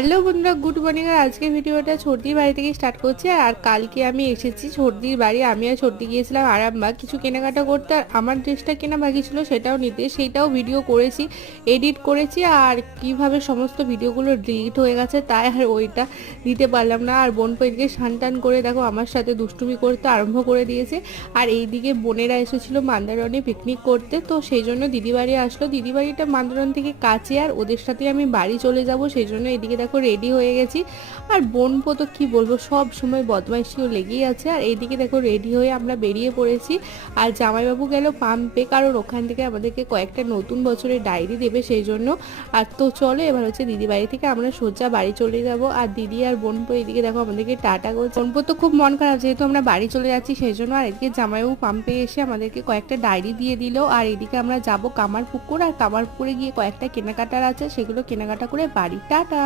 Hello বন্ধুরা, good morning. আর আজকে ভিডিওটা ছোটদির বাড়ি থেকে স্টার্ট করছি। আর কালকে আমি এসেছি ছোটদির বাড়ি। আমি আর ছোটদি গিয়েছিলাম আরামবাগ কিছু কেনাকাটা করতে। আর আমার ড্রেসটা কেনা বাকি ছিল, সেটাও নিতে, সেইটাও ভিডিও করেছি, এডিট করেছি। আর কিভাবে সমস্ত ভিডিওগুলো ডিলিট হয়ে গেছে তাই আর ওইটা দিতে পারলাম না। আর বোন এদিকে স্নান টান করে দেখো আমার সাথে দুষ্টুমি করতে আরম্ভ করে দিয়েছে। আর এইদিকে বোনেরা এসেছিল মান্দারণে পিকনিক করতে, তো সেই জন্য দিদি বাড়ি আসলো। দিদি বাড়িটা মান্দারণ থেকে কাছে, আর ওদের সাথে আমি বাড়ি চলে যাব, সেই জন্য এদিকে দেখো রেডি হয়ে গেছি। আর বোনপো তো কী বলবো, সব সময় বদমাইশিও লেগেই আছে। আর এইদিকে দেখো রেডি হয়ে আমরা বেরিয়ে পড়েছি। আর জামাইবাবু গেল পাম্পে, কারণ ওখান থেকে আমাদেরকে কয়েকটা নতুন বছরের ডায়েরি দেবে, সেই জন্য। আর তো চলো এবার হচ্ছে দিদি বাড়ি থেকে আমরা সোজা বাড়ি চলে যাব। আর দিদি আর বোনপো এদিকে দেখো আমাদেরকে টাটা করছে। বোনপো তো খুব মন খারাপ যেহেতু আমরা বাড়ি চলে যাচ্ছি, সেই জন্য। আর এদিকে জামাইবাবু পাম্পে এসে আমাদেরকে কয়েকটা ডায়েরি দিয়ে দিল। আর এদিকে আমরা যাব কামারপুকুর, আর কামারপুকুরে গিয়ে কয়েকটা কেনাকাটার আছে, সেগুলো কেনাকাটা করে বাড়ি। টাটা।